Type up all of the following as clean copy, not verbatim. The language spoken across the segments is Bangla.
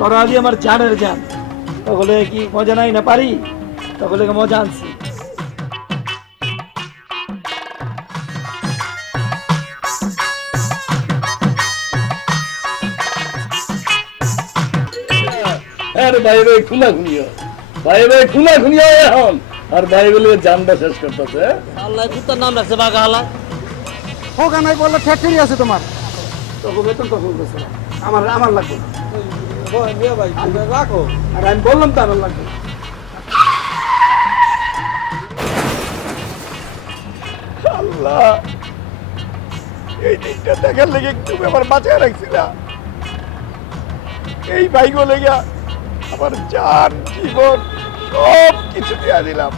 তোরা আদি আমার জানের জান, তখন কি মজা নাই না পারি, তখন মজা আনছি। আরে ভাই ভাই খুনা খুনিও, ভাই ভাই খুনা খুনিও এখন, আর ভাই বলে জানটা শেষ করতেছে। আল্লাহ কুত্তার নাম রাখছে বাঘা আল্লাহ। হোক নাই বললে ফ্যাক্টরি আছে তোমার। তখন বেতন তখন গেছে আমার আমার লাগবে না। ভাই রাখো। আর আমি বললাম তো আমার লাগবে না। আল্লাহ, এই দিনটা দেখার লেগে তুমি আমার বাঁচায় রাখছি না। এই ভাইগো লেগে আমার জান জীবন সব কিছু দিয়ে দিলাম।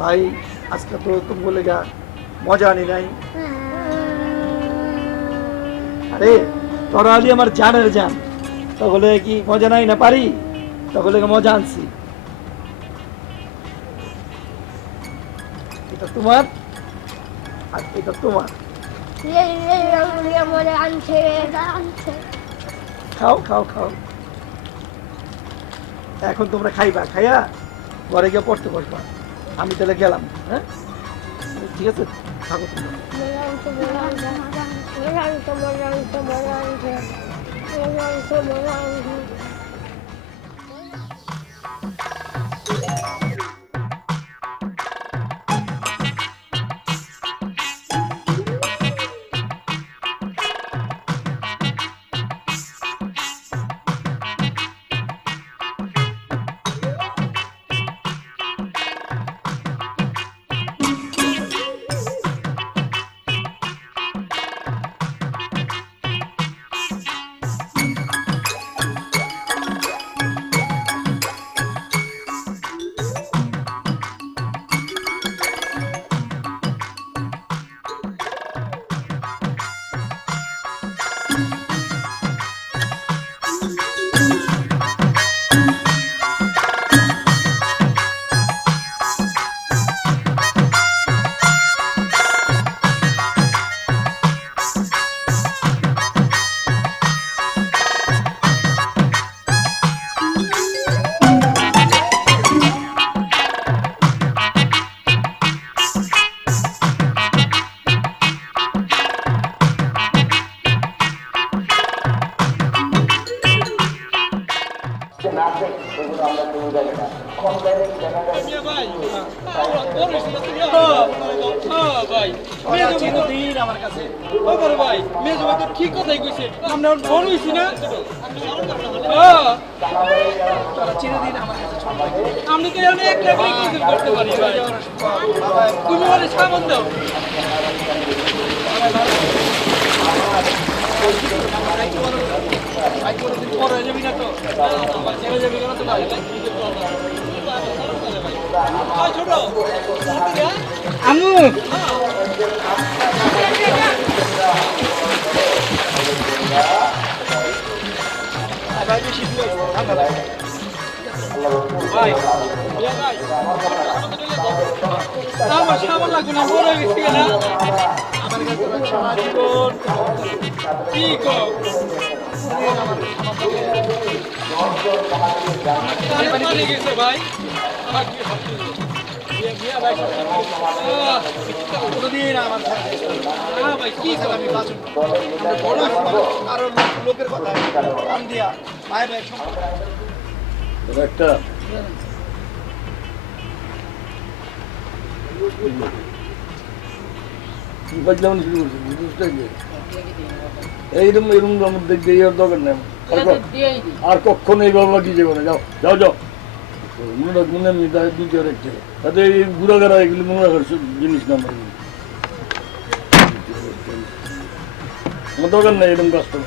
ভাই আজকে তো তুমি বলে গা মজা আনি নাই। আরে তোরা আদি আমার জানের জান, তখন কি মজা নাই না পারি, তখন মজা আনছি। এটা তোমার আর এটা তোমার। খাও খাও খাও। এখন তোমরা খাইবা, খাইয়া ঘরে গিয়ে পড়তে বসবা। আমি তাহলে গেলাম। হ্যাঁ ঠিক আছে, থাকো তোমরা। ঠিক কথাই কইছে, আমরা বড় হইছি না। আমি তো এখানে একটা করতে পারি ভাই। তুমি মানে সামন দাও। আমু আমার সামান লাগবে না, বড় হয়ে গেছি না আমার কাছে ঠিক গেছে ভাই। লোকের কথা দিয়া ভাই ভাই একটা এইরকম এরকম আমার দেখতে আর দরকার নেই। আর কখনো এই বাবা কি যাবো না, যাও যাও যাও। গুণের নিতে দ্বিতীয় রেখে তাতে এই ঘুরাঘারা এগুলি মনে রাখার জিনিস না। আমার দরকার নেই এরকম কাজটা।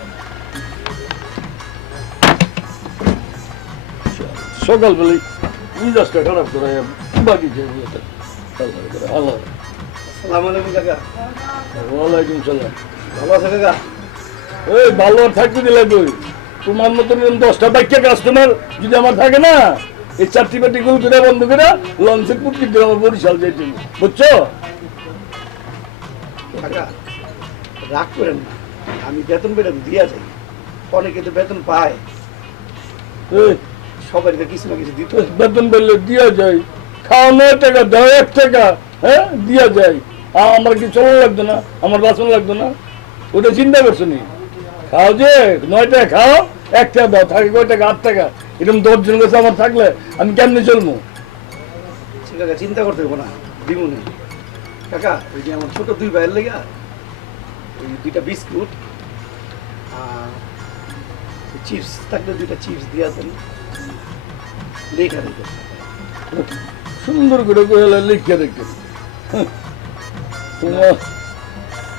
সকালবেলায় মিজাজটা খারাপ করে বাকি আল্লাহ। আসসালামু আলাইকুম কাকা। ওয়ালাইকুম সালাম। ভালো আছে কাকা? ওই ভালো আর থাকতে দিলে তুই তোমার মতন এরকম 10টা বাইকে কাস্টমার যদি আমার থাকে না, এই চারটি বাটি গুলো করে বন্ধ করে লঞ্চের প্রত্যেক দিন আমার বরিশাল যাইতে হবে। বুঝছো? কাকা রাগ করেন না, আমি বেতন বেতন দিয়া যাই, অনেকে তো বেতন পায়, এই, সবাই কিছু না কিছু দিতে হয়। বেতন বললে দিয়া যায়, খাওয়ানো টাকা দাও 1 টাকা, হ্যাঁ দিয়া যায়। আমার কি চলা লাগতো না, আমার বাসন লাগতো না, ওটা চিন্তা করছো নি? খাও যে 9 টাকা খাও, 1 টাকা দাও, থাকে কয় টাকা? 8 টাকা। এরকম 10 জন কাছে আমার থাকলে আমি কেমনে চলবো? কাকা চিন্তা করতে হবে না, দিব না। কাকা ওই যে আমার ছোট 2 ভাইয়ের লেগা ওই 2টা বিস্কুট চিপস থাকলে 2টা চিপস দিয়া দেন, লেখা রেখে সুন্দর করে কইলা লিখে রেখে তোমার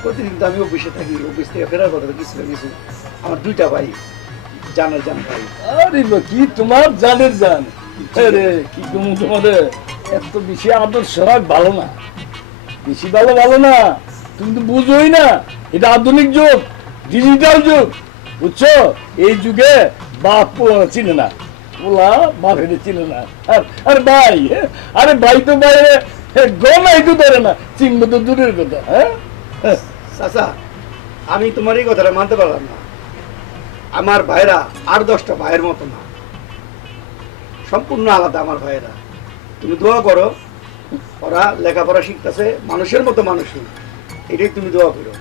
প্রতিদিন তো আমি অফিসে থাকি, অফিস থেকে ফেরার কথা তো কিছু না কিছু আমার 2টা ভাই জানার জান ভাই। আরে বা কি তোমার জানের জান, আরে কি তুমি তোমাদের এত বেশি আদর্শ ভালো না, বেশি ভালো না, তুমি তো বুঝোই না এটা আধুনিক যুগ, ডিজিটাল যুগ, বুঝছো? এই যুগে বাপ পোলা চিনে না, পোলা বাপের চিনে না। আর ভাই, আরে ভাই তো বাইরে গমাই তো ধরে না, চিনবো তো দূরের কথা। হ্যাঁ চাচা আমি তোমার এই কথাটা মানতে পারলাম না, আমার ভাইরা আর 10টা ভাইয়ের মতো না, সম্পূর্ণ আলাদা আমার ভাইয়েরা। তুমি দোয়া করো, ওরা লেখাপড়া শিখতেছে, মানুষের মতো মানুষ, এটাই তুমি দোয়া করো।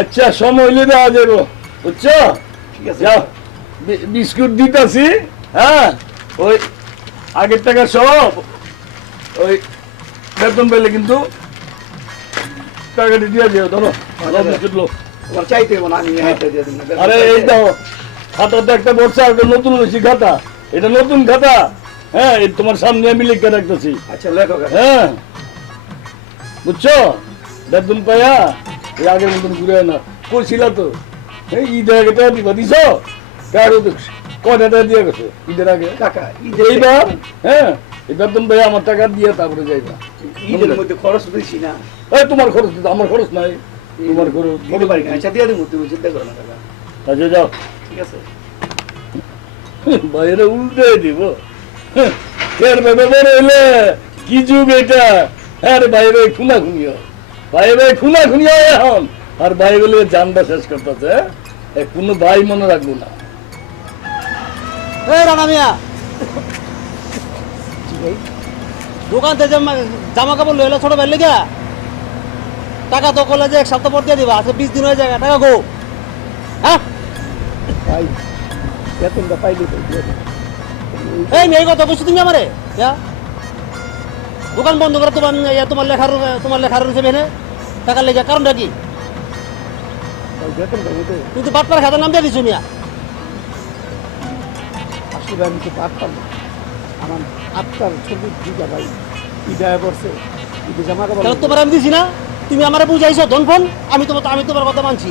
আচ্ছা সময় হইলে দেওয়া যাবো, বুঝছো? ঠিক আছে যাও বিস্কুট দিতেছি, হ্যাঁ ওই আগের টাকা সব ওই বেতন পেলে কিন্তু টাকাটি দিয়ে যাও। ধরো বিস্কুট লো। তোমার চাইতে হবে না, আমি হাইটা দিয়ে দিন। আরে এই দাও খাতাটা একটা বলছে, একটা নতুন হয়েছি খাতা, এটা নতুন খাতা, হ্যাঁ এই তোমার সামনে আমি লিখে রাখতেছি। আচ্ছা লেখো কাকা। হ্যাঁ বুঝছো? বেতন পাইয়া এই আগের মতন ঘুরে না করছিল তো, এই ঈদের আগে টাকা দিবা, দিছ? কয়টা টাকা দিয়ে গেছো ঈদের আগে? কাকা এইবার হ্যাঁ এই বেতন পাইয়া আমার টাকা দিয়ে তারপরে যাইবা। ঈদের মধ্যে খরচ বেশি না, এই তোমার খরচ দিতে, আমার খরচ নাই, তোমার খরচ দিতে পারি না। আচ্ছা দিয়ে দেবো, তুমি চিন্তা করো না কাকা। আচ্ছা যাও। ঠিক আছে বাইরে উল্টে দিব, এর ব্যাপারে হইলে কি যুগ এটা? হ্যাঁ বাইরে খুনাখুনিও, বাইরে খুনাখুনিও এখন, আর ভাই বলে জানটা শেষ করতেছে, কোনো ভাই মনে রাখবো না। এই রানা মিয়া, দোকান থেকে জামা কাপড় লইলে ছোট বের লেগে টাকা তো করলে যে 1 সপ্তাহ পর দিয়ে দিবা, আজকে 20 দিন হয়ে যায়, টাকা গো। হ্যাঁ ভাই বেতনটা পাইলে তো দিয়ে দেবো। এই মেয়ে কথা বুঝছো তুমি আমারে? দোকান বন্ধ করে তোমার লেখার হিসেবে এনে টাকা লেগে কারণটা কি? ভাই বেতনটা হতে কিন্তু বাটপার খাতার নাম দিয়ে দিছো মিয়া। আসলে আমি তো পারতাম না, আমার আত্মার ছবি 2টা ভাই ঈদে পড়ছে, ঈদে জামা কাপড় তাহলে তোমার আমি দিছি না, তুমি আমার বুঝাইছো ধনফোন, আমি তোমার কথা মানছি,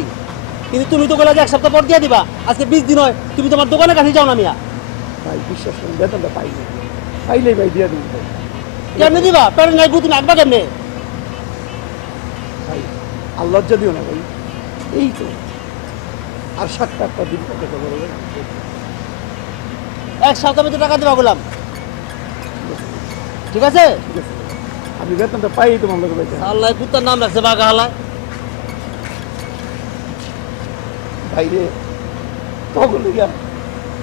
কিন্তু তুমি তো বলে যে 1 সপ্তাহ পর দিয়ে দিবা, আজকে 20 দিন হয়, তুমি তোমার দোকানে কাছে যাও না মিয়া। ভাই বিশ্বাস করুন বেতনটা পাইনি, পাইলেই ভাই দিয়ে দেবো ভাই। কেমনে দিবা? প্যারেন্ট নাই তুমি আঁকবা কেমনে? ভাই আর লজ্জা দিও না ভাই, এই তো আর 7-8টা দিন কত বলবে। 1 সপ্তাহ মধ্যে টাকা দিবা বললাম, ঠিক আছে? ঠিক আছে আমি বেতনটা পাই তোমার লোক ভাই। আল্লাহ কুত্তার নাম রাখছে বাঘা হালায়। বাইরে তখন গিয়া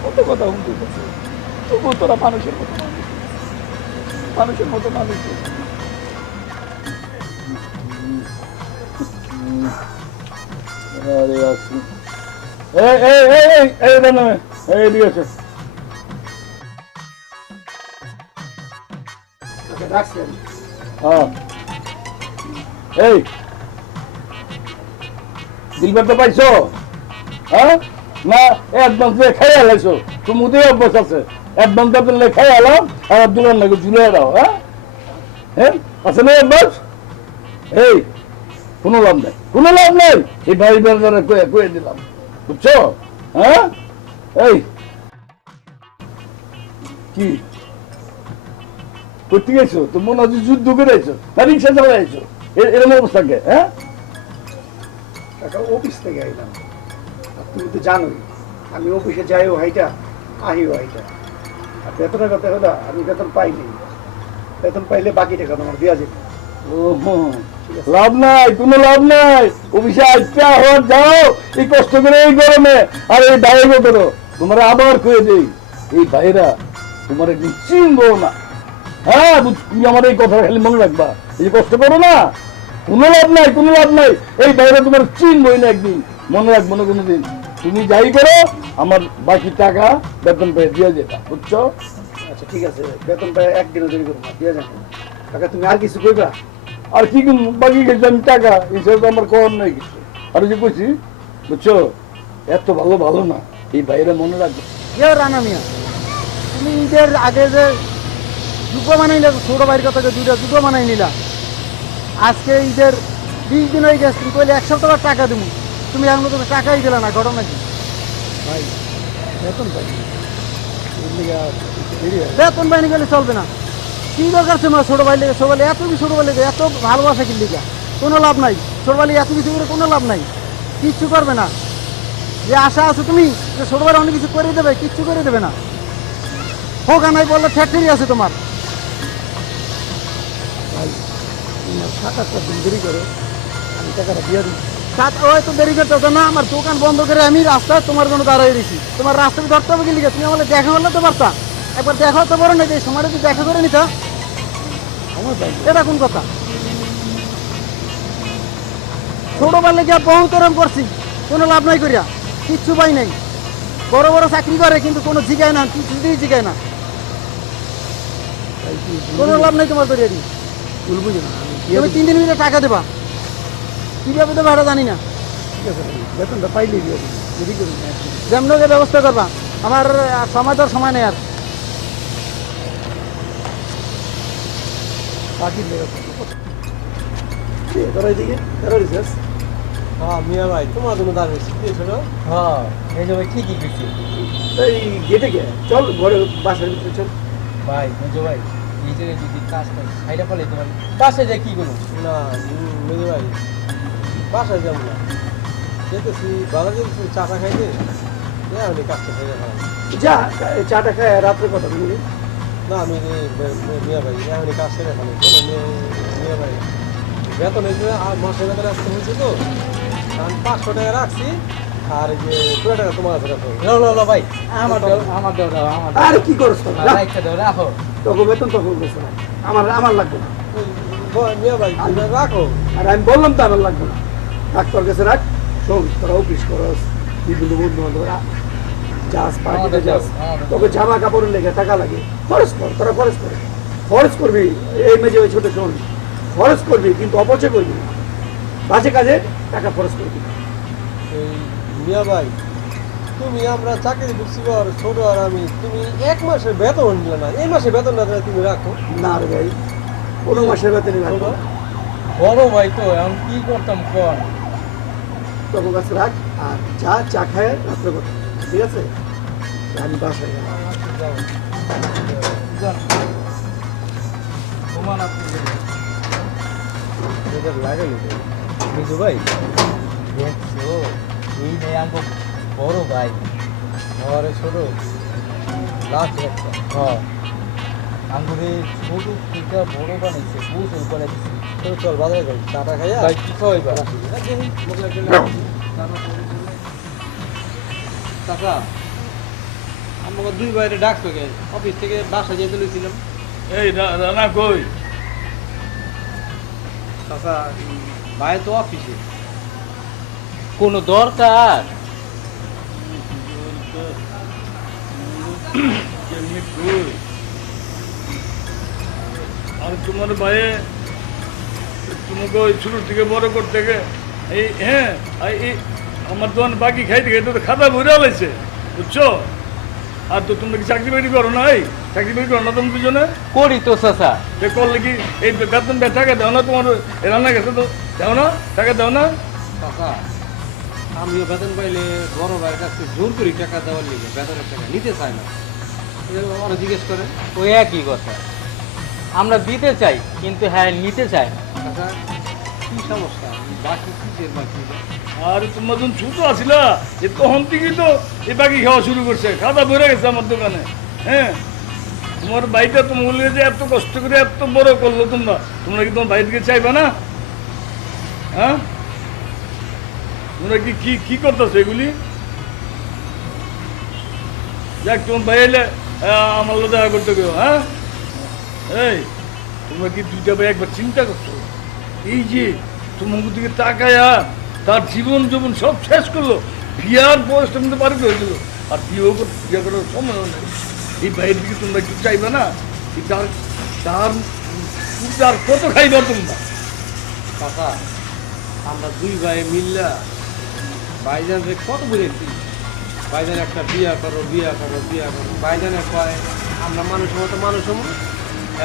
কত কথা হুমকি করছে, তবুও তোরা মানুষের মতো মানুষ, মানুষের মতো মানুষ। আরে আসি এই দানা এই দিয়েছে। রাখছেন হ্যাঁ এই দিলবার তো পাইছো? হ্যাঁ না অ্যাডভান্স দিয়ে খাই আলাইছো? তুমি উদয় অভ্যাস আছে, অ্যাডভান্স দিয়ে খাই আলাম আর দুলার নাকি ঝুলে দাও। হ্যাঁ হ্যাঁ আছে না অভ্যাস? এই কোনো লাভ নাই, কোনো লাভ নাই, এই ভাই বাজারে কয়ে দিলাম, বুঝছো? হ্যাঁ এই কি করতে গেছো? তো মনে হচ্ছে যুদ্ধ করেছো না রিক্সা চালাইছো, এরকম অবস্থাকে? হ্যাঁ টাকা অফিস থেকে আইলাম, আর তুমি তো জানোই আমি অফিসে যাইও হাইটা আহিও হাইটা। আর বেতনের কথা হলো আমি বেতন পাইনি, বেতন পাইলে বাকি টাকা তোমার দেওয়া যাবে। ওহো, লাভ নাই, কোনো লাভ নাই। অফিসে আইটা হওয়ার যাও এই কষ্ট করে এই গরমে, আর এই বাইরে করো। তোমার আবার কয়ে দেই, এই ভাইরা তোমার একদিন চিনবো না। হ্যাঁ, তুমি আমার এই কথা খালি মনে রাখবা। এই কষ্ট করো না, কোনো লাভ নাই, কোনো লাভ নাই। এই বাইরে তোমার চিনবই না একদিন, মনে রাখবো না কোনোদিন। তুমি যাই করো, আমার বাকি টাকা বেতন পেয়ে দিয়ে যেটা, বুঝছো? আচ্ছা ঠিক আছে, বেতন পাই একদিনও দেরি করবো না, দিয়ে যাবো। টাকা তুমি আর কিছু কইবা? আর কি বাকি গেছে আমি টাকা হিসেবে তো আমার কম নাই কিছু। আর ওই যে কইছি, বুঝছো, এত ভালো ভালো না, এই বাইরে মনে রাখবে। ইয়ে রানা মিয়া, তুমি ঈদের আগে যে জুতো বানাই নিলা, ছোট ভাইয়ের কথা জুতো বানাই নিলা, আজকে ঈদের 20 দিন হয়ে গেছে, তুমি কইলে 1 সপ্তাহ টাকা দেবো, তুমি এখন তুমি টাকাই দিলা না, ঘটনা কি? ভাই বেতন পাই বেতন পাইনি গেলে চলবে না। কি দরকার তোমার ছোট ভাই লেগে? ছোট ভাই এত কি, ছোট ভাই লেগে এত ভালোবাসা কি লিগা? কোনো লাভ নাই। ছোট ভাই এত কিছু করে কোনো লাভ নাই, কিচ্ছু করবে না। যে আশা আছে তুমি যে ছোট ভাই অনেক কিছু করে দেবে, কিচ্ছু করে দেবে না। হোক নাই বললে ফ্যাক্টরি আছে তোমার। ভাই তোমার 7-8 দিন দেরি করো, আমি টাকাটা দিয়ে দিই। ওই তো দেরি করতে হতো না, আমার দোকান বন্ধ করে আমি রাস্তায় তোমার জন্য দাঁড়াই দিয়েছি। তোমার রাস্তায় ধরতে হবে কি লিখে? তুমি আমাকে দেখা করলে তো পারতা, একবার দেখা হতে পারো না, যে সময়টা যদি দেখা করে নিতা। আমার ভাই এটা কোন কথা? ছোটবেলা গিয়া বহুত এরম করছি, কোনো লাভ নাই করিয়া, কিচ্ছু পাই নাই। বড় বড় চাকরি করে কিন্তু কোনো জিগায় না, কিছুতেই জিগায় না, ভাই কি কোনো লাভ নাই তোমার করিয়া দিই। ভুল বুঝো না, আমি দিয়ে তুমি দিই। 3 দিন ভিতরে টাকা দেবা, কিভাবে দেবা এটা জানি না। ঠিক আছে ভাই, বেতনটা পাইলেই দিয়ে দিই, দেরি করুন না একদিন। যেমনকে ব্যবস্থা করবা, আমার সময় দেওয়ার সময় নেই আর। বাকির লেগে তোরা এদিকে তোরা রিসার্চ। হ্যাঁ মিয়া ভাই, তোমার জন্য দাঁড়িয়েছি ছিল। হ্যাঁ এই যে ভাই ঠিকই গেছি এই গেটে গে চল, ঘরে বাসার ভিতরে চল। ভাই। বুঝো ভাই, এই জায়গায় যদি কাজ করে সাইডে ফেলে তোমার বাসায় যায় কি করবো? না বুঝো ভাই, বাসায় যাবো না, যেতেছি বাজার যেতেছি চাটা খাইতে, আমি কাজটা খাইতে পারলাম যা চাটা খায় রাত্রে কথা বলি। না। আমি মিয়া ভাই এখনই কাজ সেরে ফেলে কোনো মিয়া ভাই বেতন হয়েছে, আর মাসের বেতন আসতে হয়েছে তো আমি 500 টাকা রাখছি, আর যে 2 টাকা তোমার কাছে রাখো। ভাই আমার আর কি করছ তোরা? রাখো তোকে বেতন তখন করছ না, আমার আমার লাগবে না। মিয়া ভাই রাখো। আর আমি বললাম তো আমার লাগবে না, রাখ তোর কাছে রাখ। শোন, তোরা অফিস করস, বিভিন্ন বন্ধু বান্ধব যাস, পার্টিতে যাস, তোকে জামা কাপড়ের লেগে টাকা লাগে, খরচ কর, তোরা খরচ কর, খরচ করবি। এই মেজে ওই ছোট শোন, খরচ করবি কিন্তু অপচয় করবি না, বাজে কাজে টাকা খরচ করবি না। এই মিয়া ভাই, তুমি আমরা চাকরি ঢুকছি আর ছোট আর আমি, তুমি 1 মাসের বেতন নিলে না, এই মাসে বেতন না দিলে তুমি রাখো। না রে ভাই, কোনো মাসের বেতনই লাগবে না। বড় ভাই তো এখন কি করতাম কর। তোর কাছে রাখ, আর যা চা খায় রাত্রে কথা, ঠিক আছে? আমি বাসায় গেলাম। বুঝো ভাই, দেখছো এই নেই আমাকে বড় ভাই, ঘরে ছোট লাখ একটা। হ্যাঁ আঙ্গুরে ছোট থেকে বড় বানাইছে, বুঝো করে দিচ্ছি। চল বাজারে যাই, চাটা খাইয়া ভাই কি খাওয়াইবা? কাকা আমাকে 2 বাইরে ডাকছো কে? অফিস থেকে বাসা যেতে লইছিলাম। এই রানা কই? কাকা ভাই তো অফিসে। কোনো দরকার? কেমনি কই? আর তোমার ভাইয়ে তোমাকে ওই ছোট থেকে বড় করতে গে এই হ্যাঁ এই আমার দোকান বাকি খাইতে খাইতে তো খাতা ভরে আলাইছে, বুঝছো? আর তো তোমরা কি চাকরি বাকরি করো না? এই চাকরি বাকরি করো না তুমি দুজনে? করি তো চাচা। সে করলে কি এই বেতন টাকা দাও না? তোমার রান্না গেছে তো দাও না, টাকা দাও না? কাকা আমিও বেতন পাইলে বড় ভাইয়ের কাছে জোর করি টাকা দেওয়ার লিগে, বেতনের টাকা নিতে চায় না। ওরা জিজ্ঞেস করে ওই একই কথা, আমরা দিতে চাই কিন্তু হ্যাঁ নিতে চাই না। কাকা কি সমস্যা? বাকি কিসের বাকি? আর তোমরা যখন ছোট আছিলা যে তখন থেকেই তো এই বাকি খাওয়া শুরু করছে, খাওয়া ভরে গেছে আমার দোকানে। হ্যাঁ, তোমার ভাইটা তোমার যে এত কষ্ট করে এত বড় করলো, তোমরা কি তোমার ভাইকে চাইবা না? হ্যাঁ, তোমরা কি কি কি করতেছো এগুলি? যাক, তোমার ভাই এলে আমার লোক দেখা করতে গেও। হ্যাঁ, এই তোমরা কি দুইটা ভাই একবার চিন্তা করছো? এই যে তোমার দিকে তাকায়া তার জীবন জীবন সব শেষ করলো, বিয়ার বয়সটা কিন্তু পারিত হয়েছিল, আর বিয়ে করার সময় নেই। এই ভাইয়ের দিকে তোমরা একটু চাইবে না? তার তার তার কত খাইবা তোমরা? কাকা, আমরা দুই ভাই মিল্লা ভাইজানরে কত বলেছি, ভাইজান একটা বিয়া করো বিয়া করো বিয়া করো। ভাইজানে কয় আমরা মানুষের মতো মানুষ হবো,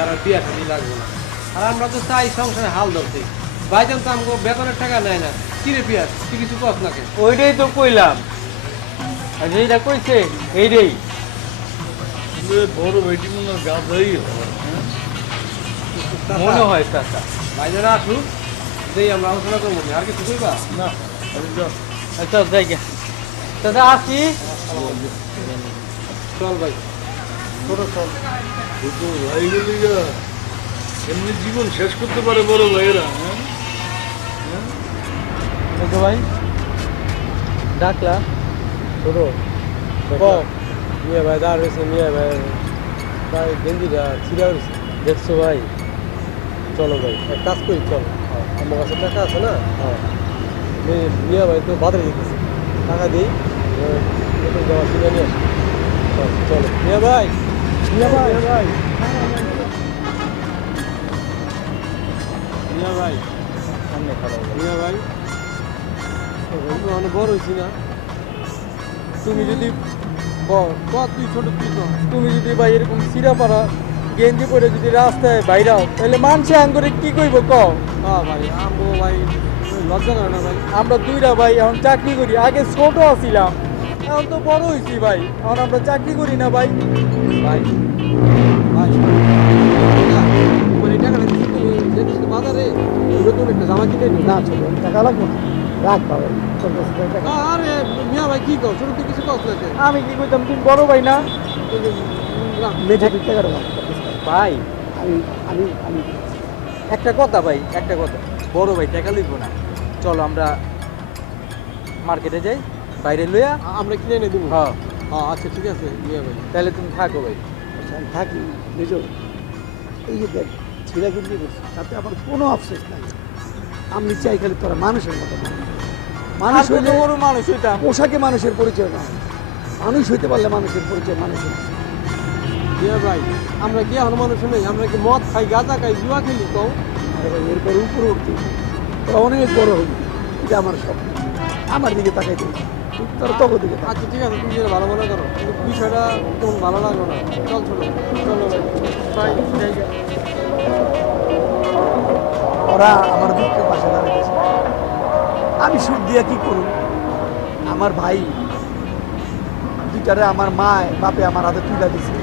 আর বিয়া শাদি লাগবে না। আর আমরা তো চাই সংসারে হাল ধরতে। ভাইজান তো আমাকে বেতনের টাকা নেয় না। কিরে পিয়াস, তুই কিছু কস নাকি? ওইটাই তো কইলাম, আর যেটা কইছে এইটাই। বড় ভাইটি মনে হয় গাধাই হবে। হ্যাঁ, মনে হয় চাচা। ভাইজান আসুক, যেই আমরা আলোচনা করবো, আর কিছু কইবা? না আরে যাও। আচ্ছা যাই গে চাচা, আসি। চল ভাই, ছোট চল। ছোট ভাইগুলি এমনি জীবন শেষ করতে পারে বড় ভাইয়েরা। হ্যাঁ, ছোট ভাই ডাকলা? ছোট মিয়া ভাই দাঁড় রয়েছে, মিয়া ভাই ভাই গেঞ্জিটা ছিঁড়া রয়েছে। দেখছো ভাই? চলো ভাই, এক কাজ করি, চলো। আমার কাছে টাকা আছে না? মিয়া ভাই তো বাজারে দিতেছে, টাকা দিই, নতুন জামা কিনে নিয়ে আসি। চলো মিয়া ভাই, মিয়া ভাই, মিয়া ভাই, মিয়া ভাই, সামনে খারাপ মিয়া ভাই, অনেক বড় হয়েছি না? তুমি যদি তুই ছোট তুই তো, তুমি যদি ভাই এরকম সিরা পাড়া গেঞ্জি পরে যদি রাস্তায় বাইরাও, তাহলে মানুষে আঙ্গরে কি কইব কও? হ্যাঁ ভাই, আমগো ভাই লজ্জা করে না ভাই? আমরা দুইটা ভাই এখন চাকরি করি, আগে ছোট আছিলাম, এখন তো বড় হয়েছি ভাই, এখন আমরা চাকরি করি না ভাই। ভাই ভাই তোমার এই টাকাটা দিচ্ছি, তুমি যেতেছো বাজারে নতুন একটা জামা কিনে নিও। না ছোট টাকা লাগবে না, রাখ পাবে তোর কাছে তো টাকা। আরে মিয়া ভাই কি কও, ছোট তুই কিছু কস না? আমি কি কইতাম, তুমি বড় ভাই না? মেঝে টাকা ভাই। আমি আমি আমি একটা কথা ভাই, একটা কথা, বড় ভাই টাকা লইব না, চলো আমরা মার্কেটে যাই, বাইরে লইয়া। আমরা কিনে এনে দেবো। হ্যাঁ, আচ্ছা ঠিক আছে মিয়া ভাই। তাহলে তুমি থাকো ভাই। আমি থাকি বুঝো। এই যে দেখ ছিঁড়া কিনতে করছি, তাতে আমার কোনো আফসোস নাই। আমি চাই খালি তোরা মানুষের মতো মানুষ হইলে বড় মানুষ হইতাম। পোশাকে মানুষের পরিচয় না, মানুষ হইতে পারলে মানুষের পরিচয় মানুষের। মিয়া ভাই, আমরা কি এখন মানুষ নেই? আমরা কি মদ খাই, গাঁজা খাই, জুয়া খেলি? কও আরে ভাই এরপর উপরে উঠতে তোরা অনেক বড় হইবি, এটা আমার স্বপ্ন। আমার দিকে তাকাইতে তোরা তখন দিকে তাকা। আচ্ছা ঠিক আছে, তুমি যেটা ভালো মনে করো, কিন্তু বিষয়টা তেমন ভালো লাগলো না। চল ছোট, চলো ভাই, বাই। ওরা আমার দুঃখের পাশে দাঁড়িয়েছে, আমি সুখ দিয়ে কি করব? আমার ভাই দুইটারে আমার মা বাপে আমার হাতে তুলে দিছে,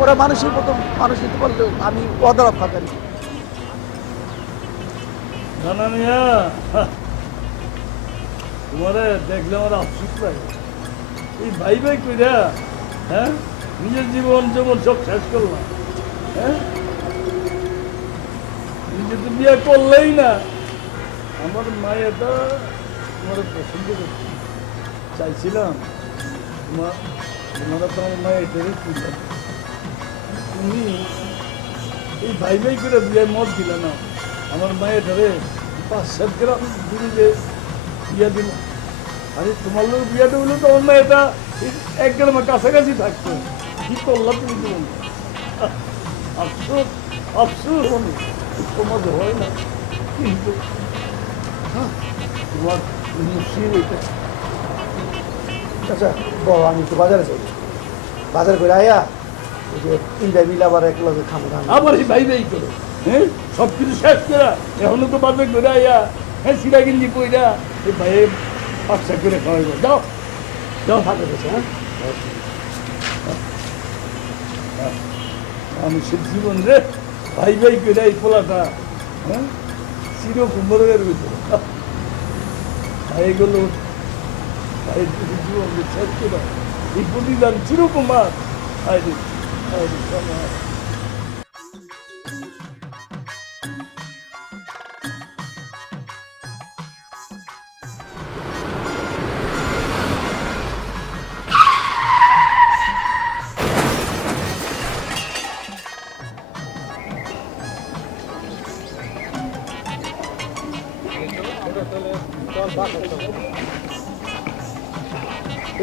ওরা মানুষের প্রথম মানুষ হতে পারলেও আমি অদারা ফাঁকারি। না মিয়া, তোমারে দেখলে আমার আফসোস লাগে। এই ভাই ভাই কইরা, হ্যাঁ, নিজের জীবন যেমন সব শেষ করলাম। হ্যাঁ, নিজে তো বিয়ে করলেই না। আমার মায়েটা তোমার পছন্দ করছে, চাইছিলাম তোমারা তো আমার মায়ের এটারই তুললাম। তুমি এই ভাই ভাই করে বিয়ের মত দিলে না, আমার মায়ের ধরে 5-7 গ্রাম দূরে যে বিয়া দিল। আরে তোমার লোক বিয়াটা হলো তো আমার মেয়েটা 1 গ্রামের কাছাকাছি থাকতো। কি করলাম তুমি জীবন? আফসোস আফসোস অনেক, সমাজ হয় না, কিন্তু তোমার মুশকিল এটা। আচ্ছা বল, আমি তো বাজারে যাই, বাজার করে আয়া ওই যে তিনটা মিল আবার এক লগে খাবো। আবার এই ভাই ভাই করে, হ্যাঁ, সব কিছু শেষ করা, এখনো তো বাজার করে আয়া, হ্যাঁ, সিরা গিঞ্জি কইরা এই ভাইয়ে 5 করে খাওয়াইব। যাও যাও, থাকে গেছে। মানুষের জীবন রে, ভাই ভাই করে এই পোলাটা, হ্যাঁ, চিরকুমারের ভিতরে এইগুলো জীবন শেষ করে এই বলিদান চিরকুমার আরে আরে সমাজ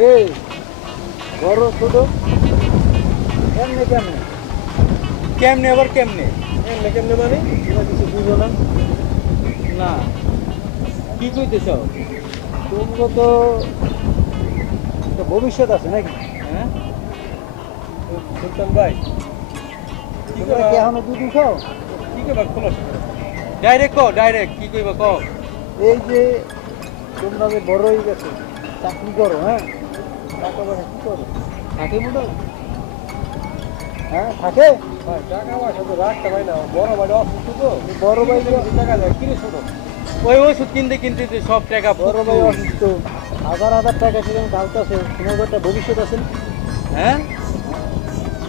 এই বড় ছোট কেমনে কেমনে কেমনে আবার কেমনে কেমনে কেমনে মানে তোমরা কিছু বুঝো না না কি কইতেছ তোমরা তো একটা ভবিষ্যৎ আছে নাকি হ্যাঁ সুলতান ভাই কি তোমরা কি এখনো দুধ খাও কি কইবা খোলো ডাইরেক্ট কও ডাইরেক্ট কি কইবা কও এই যে তোমরা যে বড় হয়ে গেছো চাকরি করো হ্যাঁ টাকা পয়সা কি করো থাকে মোটা হ্যাঁ থাকে টাকা পয়সা তো রাখতে পাই না বড় ভাই অসুস্থ তো বড় ভাই টাকা দেয় কিরে ছোট ওই ওষুধ কিনতে কিনতে যে সব টাকা বড় ভাই অসুস্থ হাজার হাজার টাকা সেখানে ঢালতেছে তোমার একটা ভবিষ্যৎ আছে না? হ্যাঁ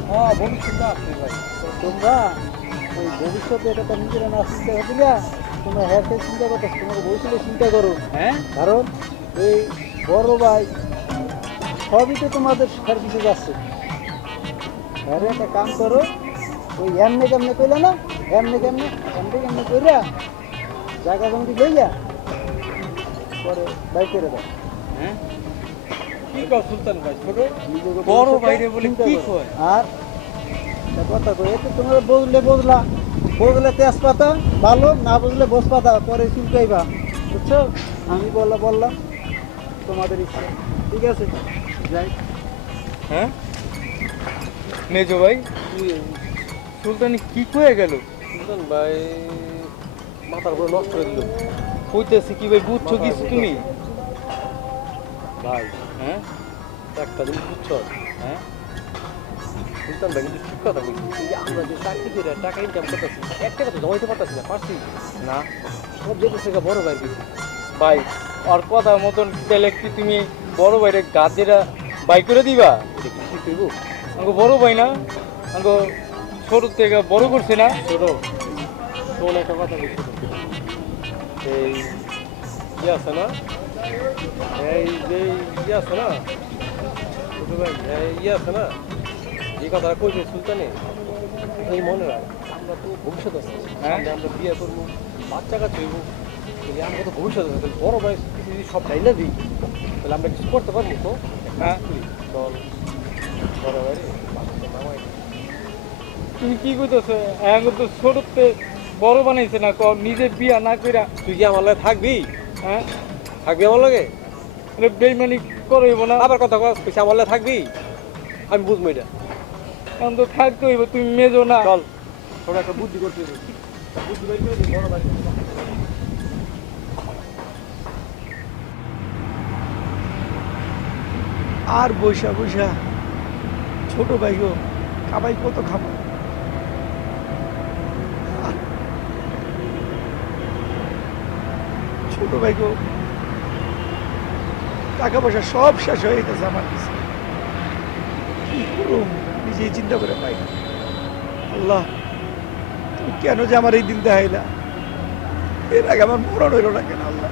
হ্যাঁ ভবিষ্যৎ আছে ভাই তো তোমরা ওই ভবিষ্যতে এটা তো নিজেরা না চিন্তা করতে গিয়া তোমরা হেয়ার চিন্তা করতেছো তোমাকে ভবিষ্যতে চিন্তা করো হ্যাঁ কারণ এই বড় ভাই সবই তো তোমাদের সার্ভিসে যাচ্ছে আরে একটা কাম করো ওই এমনি কেমনে কইলে না এমনি কেমনে কইরা জায়গা জমি লইয়া পরে বাই করে দাও হ্যাঁ কি কও সুলতান ভাই ছোট নিজেকে বড় ভবিষ্যতে বাইরে বলে চিন্তা কি করো। কয়? আর একটা কথা কই এতে তোমরা বুঝলে তেজপাতা ভালো না বুঝলে বসপাতা পরে চুলকাইবা বুঝছো আমি বললাম তোমাদের ইচ্ছা ঠিক আছে যাই হ্যাঁ মেজো ভাই সুলতান কি কয়ে গেল সুলতান ভাই মাথার উপরে নষ্ট করে দিল কইতেছি কি ভাই বুঝছো কিছু তুমি ভাই হ্যাঁ একটা জিনিস বুঝছো হ্যাঁ সুলতান ভাই কিন্তু ঠিক কথা বলছি এই যে আমরা যে চাকরি করে টাকা ইনকাম করতেছি এক টাকা তো জমাইতে পারতেছি না পারছি না সব যেতেছে বড় ভাই কিছু ভাই আর কথা মতন তাহলে কি তুমি বড় ভাইরে গাছেরা বাই করে দিবা কি করবো আমাকে বড় ভাই না আমাকে ছোট থেকে বড় করছে না ছোট শোন একটা কথা বলছি তোকে। এই ইয়ে আছে না এই যে ইয়ে আছে না ছোট ভাই ইয়ে আছে না এই কথাটা কইছে সুলতানে এই মনে রাখ আমরা তো ভবিষ্যৎ আছে হ্যাঁ। সামনে আমরা বিয়ে করবো বাচ্চা কাছে হইব তাহলে আমরা তো ভবিষ্যৎ আছে তাহলে বড় ভাই কিছু যদি সব ডাইলা দিই তাহলে আমরা কিছু করতে পারবো তো হ্যাঁ। চল বড় ভাই রে বাচ্চা নামাই তুমি কি কইতেছো এখন তো ছোটতে বড় বানাইছে না ক নিজে বিয়া না কইরা তুই কি আমার লাগে থাকবি হ্যাঁ থাকবি আমার লাগে বেইমানি করইব না আবার কথা কস তুই আমার লাগে থাকবি আমি বুঝবো এটা এখন তো থাকতে হইব তুমি মেজো না চল তোরা একটা বুদ্ধি করতে হবে। বুদ্ধি বের করে দিই, বড় ভাই আর বৈশা বৈশা ছোট ভাই গো খাবাই কত খাবো ছোট ভাই গো টাকা পয়সা সব শেষ হয়ে গেছে আমার কাছে কি করুম নিজেই চিন্তা করে পাই না। আল্লাহ তুমি কেন যে আমার এই দিন দেখাইলা এর আগে আমার মরণ হইল না কেন আল্লাহ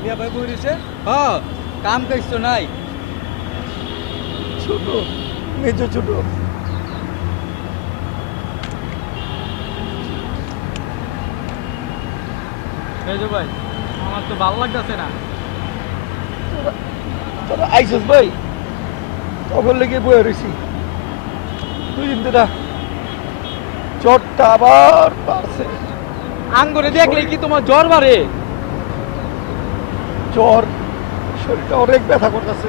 হ্যাঁ কাম কাজ তো নাই ছোট মেজো ছোট মেজো ভাই আমার তো ভালো লাগতেছে না তোরা আইসস ভাই তখন লেগে বয়ে রয়েছি দুই দিন ধরে জ্বরটা আবার বাড়ছে আঙ্গুরে দেখলে কি তোমার জ্বর বাড়ে জ্বর শরীরটা অনেক ব্যথা করতেছে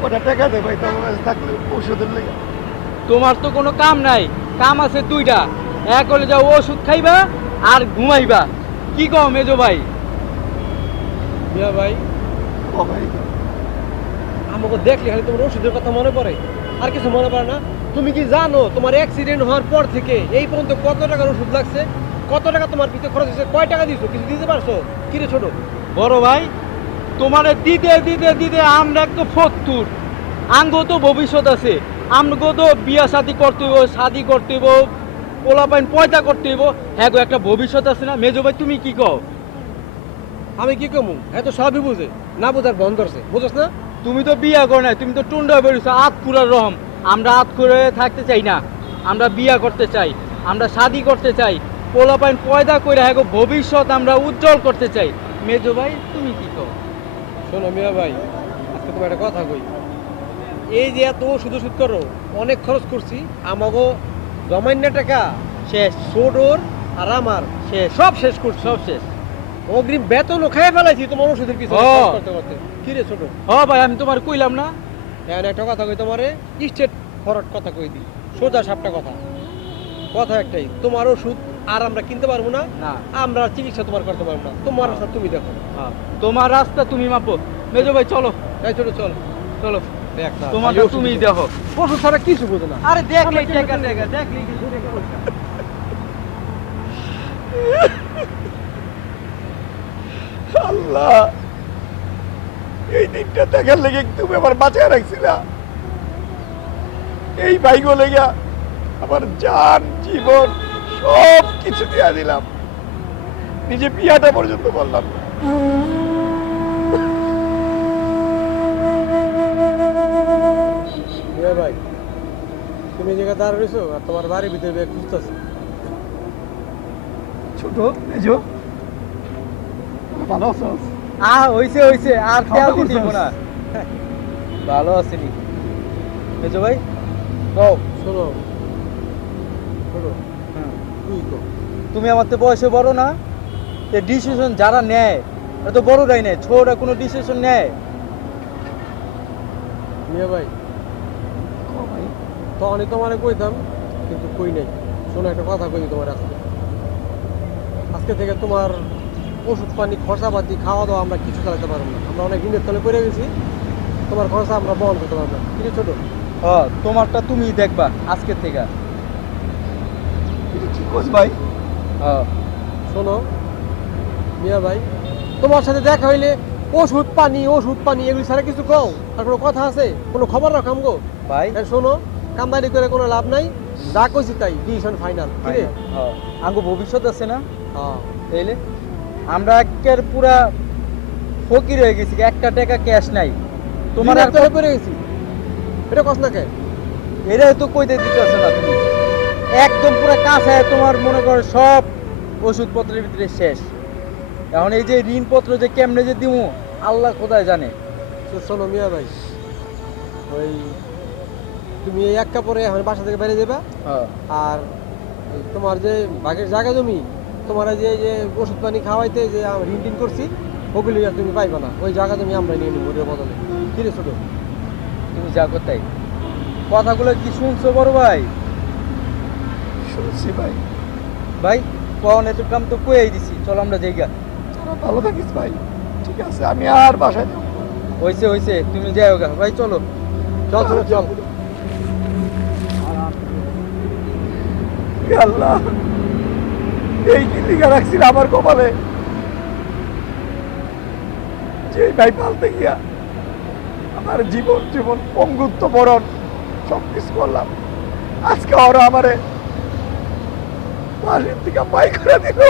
কটা টাকা দে ভাই তোমার কাছে থাকলে ওষুধের লেগে তোমার তো কোনো কাম নাই কাম আছে দুইটা এক হলে যাও ওষুধ খাইবা আর ঘুমাইবা কি কও মেজো ভাই মিয়া ভাই ও ভাই আমাকে দেখলে খালি তোমার ওষুধের কথা মনে পড়ে, আর কিছু মনে পড়ে না? তুমি কি জানো তোমার অ্যাক্সিডেন্ট হওয়ার পর থেকে এই পর্যন্ত কত টাকার ওষুধ লাগছে, কত টাকা তোমার পিছনে খরচ হয়েছে, কয় টাকা দিয়েছো, কিছু দিতে পারছো? কিরে ছোট? বড় ভাই তোমারে দিতে দিতে দিতে আমরা একটু ফতুর, আঙ্গো তো ভবিষ্যৎ আছে, আমগো তো বিয়া শাদি করতে হইব, শাদি করতে হইব, পোলাপাইন পয়দা করতে হইব, হ্যাঁ গো একটা ভবিষ্যৎ আছে না? মেজো ভাই তুমি কি কও? আমি কি কমু, এত সবই বুঝে, না বোঝার বন্ধ করছে, বুঝছ না? তুমি তো বিয়া করো না, তুমি তো টুন্ডা বেরোছো আত পুরার রহম। আমরা আত করে থাকতে চাই না, আমরা বিয়া করতে চাই, আমরা শাদি করতে চাই, পোলাপাইন পয়দা করে হ্যাঁ গো ভবিষ্যৎ আমরা উজ্জ্বল করতে চাই। মেজো ভাই তুমি কি কও? শোনো মিয়া ভাই, আজকে তোমার একটা কথা কই, এই যে এত ওষুধ ওষুধ করো, অনেক খরচ করছি, আমাগো জমাইন্য টাকা শেষ ছোটর আর আমার শেষ সব শেষ করছি, সব শেষ। অগ্রিম বেতনও খাইয়ে ফেলাইছি তোমার ওষুধের পিছনে ও। খরচ করতে করতে। কি রে ছোট? হ ভাই আমি তোমার কইলাম না? এখন একটা কথা কই তোমারে, স্টেট ফরওয়ার্ড কথা কই দিই, সোজা সাপটা কথা, কথা একটাই, তোমার ওষুধ আর আমরা কিনতে পারবো না, না। আমরা চিকিৎসা তোমার করতে পারবো না, তোমার রাস্তা তুমি দেখো। হ্যাঁ, তোমার রাস্তা তুমি মাপো। মেজো ভাই চলো তাই ছোট চল, চলো, দেখ না, তোমার খালি ওষুধ তুমি ওষুধ। দেখো। ওষুধ ছাড়া কিছু বোঝো না। আরে দেখলেই টেকা টেকা দেখলেই আল্লাহ, এই দিনটা দেখার লেগে তুমি আমার বাঁচায় রাখছিলা। এই ভাইগো লেগে আমার জান জীবন সব কিছু দিয়া দিলাম, নিজে বিয়াটা পর্যন্ত বললাম না। মিয়া ভাই, তুমি এই জায়গায় দাঁড়িয়ে রয়েছো আর তোমার বাড়ির ভিতরে ব্যাগ খুঁজতেছে। ছোট মেজো, ভালো আছো? হইছে হইছে আর খেয়াল দিব না। ভালো আছেনি মেজো ভাই? কও। শোনো শোনো, তুই কো, তুমি আমার তো বয়সে বড় না, এই ডিসিশন যারা নেয় এত বড়রাই নেয়, ছোটরা কোনো ডিসিশন নেয়? মিয়া ভাই তখনই তোমারে কইতাম কিন্তু কই নাই। শোনো একটা কথা কই তোমার, আজকে আজকে থেকে তোমার ওষুধ পানি খরচাপাতি খাওয়া দাওয়া আমরা কিছু চালাতে পারবো না, আমরা অনেক ঋণের তলে পড়ে গেছি, তোমার খরচা আমরা বহন করতে পারবো না। কিন্তু ছোট, তোমারটা তুমি দেখবা আজকে থেকে। এটা কি কোস ভাই? শোনো মিয়া ভাই, তোমার সাথে দেখা হইলে ওষুধ পানি এগুলি ছাড়া কিছু কও, আর কোনো কথা আছে, কোনো খবর রাখো আমগো ভাই শোনো, কামদানি করে কোনো লাভ নাই, যা কইছি তাই ডিসিশন ফাইনাল। কি রে? আঙ্গো ভবিষ্যৎ আছে না? হ্যাঁ, তাইলে আমরা একের পুরা ফকির হয়ে গেছি, একটা টাকা ক্যাশ নাই। তোমার আর তলে পড়ে গেছি, এটা কস না কে? এটা তো কইতে দিতেছ না তুমি, একদম পুরো কাছে তোমার মনে করো সব ওষুধপত্রের ভিতরে শেষ। এখন এই যে ঋণপত্র যে কেমনে যে দিমু আল্লাহ খোদায় জানে। তো শোনো মিয়া ভাই, ওই তুমি এই এক কাপড়ে এখন বাসা থেকে বেরিয়ে যাবা, আর এই তোমার যে ভাগের জায়গা জমি, তোমার এই যে ওষুধ পানি খাওয়াইতে যে ঋণ টিন করছি, ওগুলি আর তুমি পাইবা না, ওই জায়গা তুমি আমরা নিয়ে নিবো ওর বদলে। কি রে ছোট? তুমি যা কোথায় কথাগুলো কি শুনছো বড় ভাই? শুনছি ভাই। ভাই কখন এত কাম তো কয়েই দিছি, চলো আমরা জায়গা। তোরা ভালো থাকিস ভাই, ঠিক আছে আমি আর বাসায় যাবো। হইছে হইছে তুমি যাও গা ভাই, চলো। চল চল চল। হে আল্লাহ, এই কি লিখা রাখছিল আমার কপালে, যে ভাই পালতে গিয়া আমার জীবন পঙ্গুত্ব বরণ সবকিছু করলাম, আজকে ওরা আমারে বাড়ির থেকে বাই করে দিল।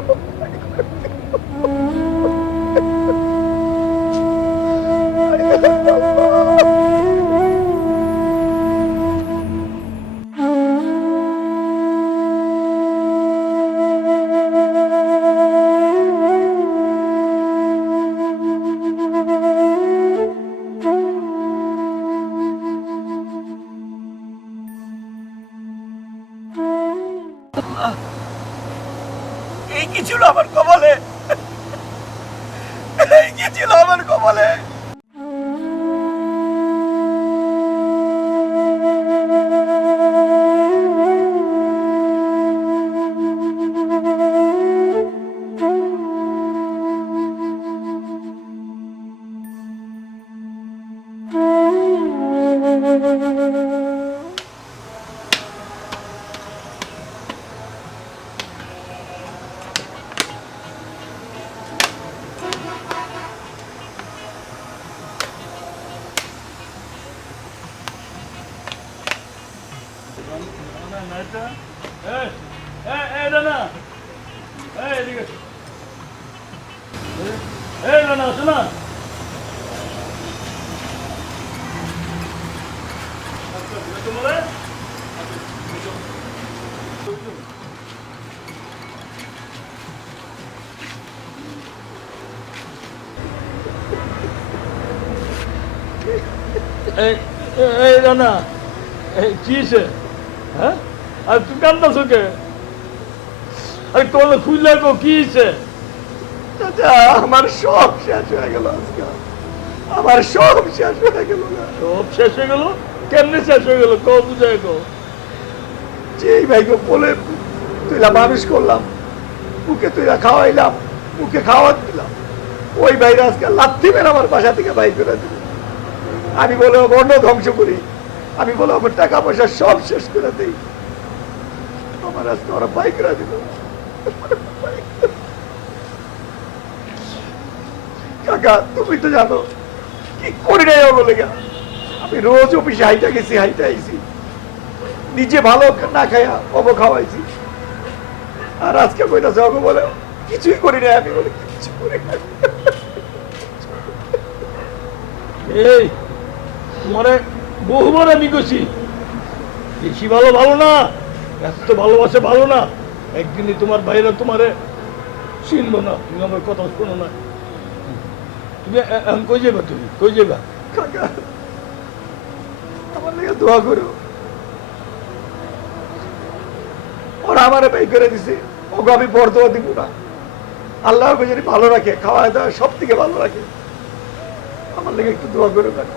এই কি ছিল আমার কপালে, এই কি ছিল আমার কপালে। এটা রানা এদিকে রানা শোনা তোমার এই রানা কি হয়েছে হ্যাঁ আর তুমি কান্দাছো কে আরে কোন খুললে গো কি হয়েছে চাচা আমার সব শেষ হয়ে গেল আজকে, আমার সব শেষ হয়ে গেল না। সব শেষ হয়ে গেল কেমনে শেষ হয়ে গেল কো বুঝায় গো যেই ভাইকে বলে তুইলা মানুষ করলাম, মুখে তুইলা খাওয়াইলাম, মুখে খাওয়া দিলাম, ওই ভাইরা আজকে লাথি মেরে আমার বাসা থেকে বাইর করে দিল। আমি বলে অন্য ধ্বংস করি, আমি বলে আমার টাকা পয়সা সব শেষ করে দিই, আমার আজকে ওরা বাইক করে দিল। কাকা তুমি তো জানো কি করি নাই বলে গা, আমি রোজ অফিসে হাইটা গেছি, হাইটা আইছি, নিজে ভালো না খাইয়া অব খাওয়াইছি, আর আজকে কইতাছে অব বলে কিছুই করি নাই। আমি বলে কিছু করি নাই। এই তোমারে বহুবার আমি কইছি বেশি ভালো ভালো না, এত ভালোবাসে ভালো না, একদিনই তোমার বাইরে তোমারে চিনবো না, তুমি আমার কথা শোনো না। তুমি এখন কই যাবা, তুমি কই যাবা? কাকা আমার লেগে দোয়া করো, ওরা আমারে বাই করে দিছে, ওকে আমি বরদোয়া দিব না। আল্লাহ ওকে যদি ভালো রাখে, খাওয়া দাওয়া সব থেকে ভালো রাখে, আমার লেগে একটু দোয়া করো কাকা,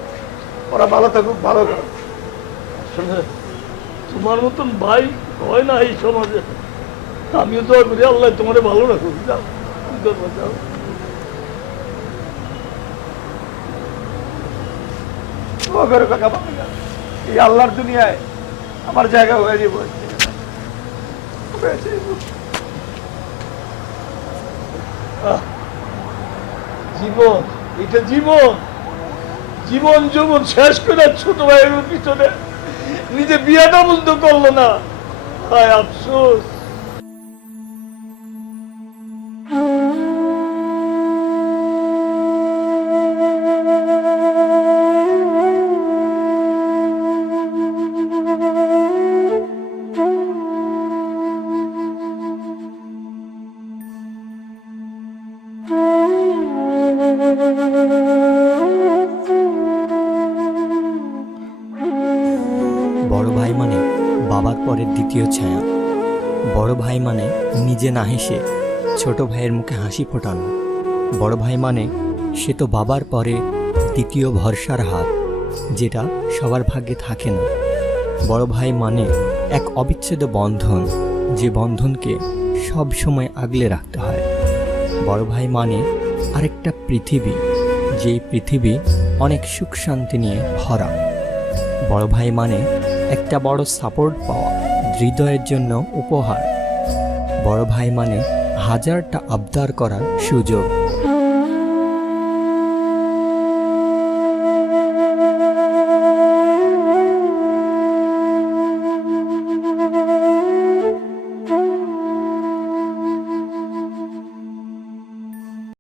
ওরা ভালো থাকুক, ভালো করো। আসলে তোমার মতন ভাই হয় না এই সমাজে, আমিও দোয়া করি আল্লাহ তোমারে ভালো রাখুক। যাও কি করবো, যাও। দোয়া করো কাকা, এই আল্লাহর দুনিয়ায় আমার জায়গা হয়ে যাবো। জীবন, এটা জীবন, জীবন জীবন শেষ করে ছোট ভাইয়ের পিছনে নিজে বিয়েটা বন্ধ করলো না, হায় আফসোস। বড় ভাই মানে বাবার পরের দ্বিতীয় ছায়া। বড় ভাই মানে নিজে না হেসে ছোট ভাইয়ের মুখে হাসি ফোটানো। বড় ভাই মানে সে তো বাবার পরে দ্বিতীয় ভরসার হাত, যেটা সবার ভাগ্যে থাকে না। বড় ভাই মানে এক অবিচ্ছেদ্য বন্ধন, যে বন্ধনকে সব সময় আগলে রাখতে হয়। বড় ভাই মানে আরেকটা পৃথিবী, যেই পৃথিবী অনেক সুখ শান্তি নিয়ে ভরা। বড় ভাই মানে একটা বড় সাপোর্ট পাওয়া, হৃদয়ের জন্য উপহার। বড় ভাই মানে হাজারটা আবদার করার সুযোগ,